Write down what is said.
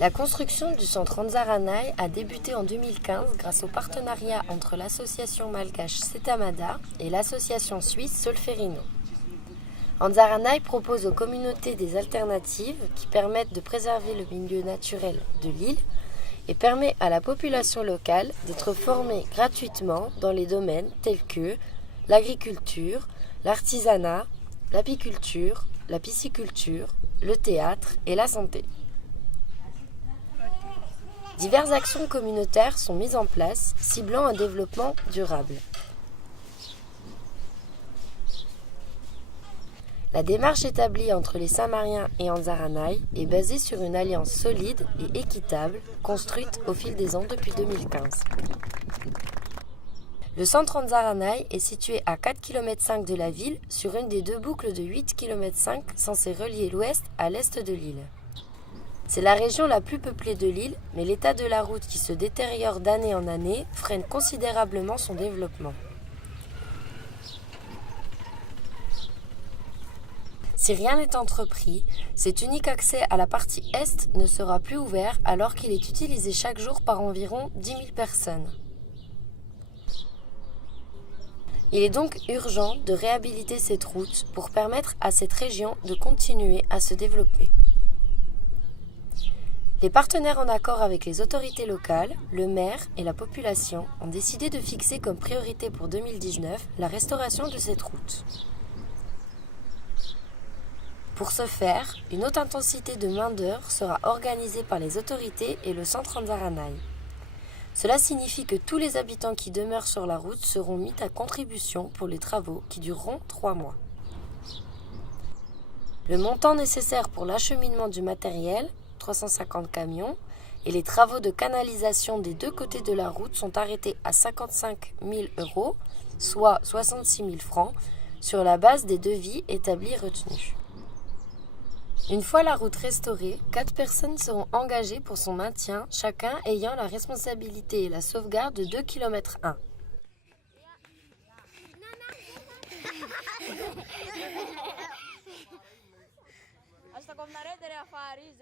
La construction du centre Anzaranaï a débuté en 2015 grâce au partenariat entre l'association malgache Setamada et l'association suisse Solferino. Anzaranaï propose aux communautés des alternatives qui permettent de préserver le milieu naturel de l'île et permet à la population locale d'être formée gratuitement dans les domaines tels que l'agriculture, l'artisanat, l'apiculture, la pisciculture, le théâtre et la santé. Diverses actions communautaires sont mises en place, ciblant un développement durable. La démarche établie entre les Saint-Mariens et Anzaranaï est basée sur une alliance solide et équitable, construite au fil des ans depuis 2015. Le centre Anzaranaï est situé à 4,5 km de la ville, sur une des deux boucles de 8,5 km censées relier l'ouest à l'est de l'île. C'est la région la plus peuplée de l'île, mais l'état de la route qui se détériore d'année en année freine considérablement son développement. Si rien n'est entrepris, cet unique accès à la partie est ne sera plus ouvert alors qu'il est utilisé chaque jour par environ 10 000 personnes. Il est donc urgent de réhabiliter cette route pour permettre à cette région de continuer à se développer. Les partenaires en accord avec les autorités locales, le maire et la population ont décidé de fixer comme priorité pour 2019 la restauration de cette route. Pour ce faire, une haute intensité de main-d'œuvre sera organisée par les autorités et le centre Anzaranaï. Cela signifie que tous les habitants qui demeurent sur la route seront mis à contribution pour les travaux qui dureront 3 mois. Le montant nécessaire pour l'acheminement du matériel, 350 camions, et les travaux de canalisation des deux côtés de la route sont arrêtés à 55 000 €, soit 66 000 francs, sur la base des devis établis retenus. Une fois la route restaurée, 4 personnes seront engagées pour son maintien, chacun ayant la responsabilité et la sauvegarde de 2 km 1. Hasta con una red de affari,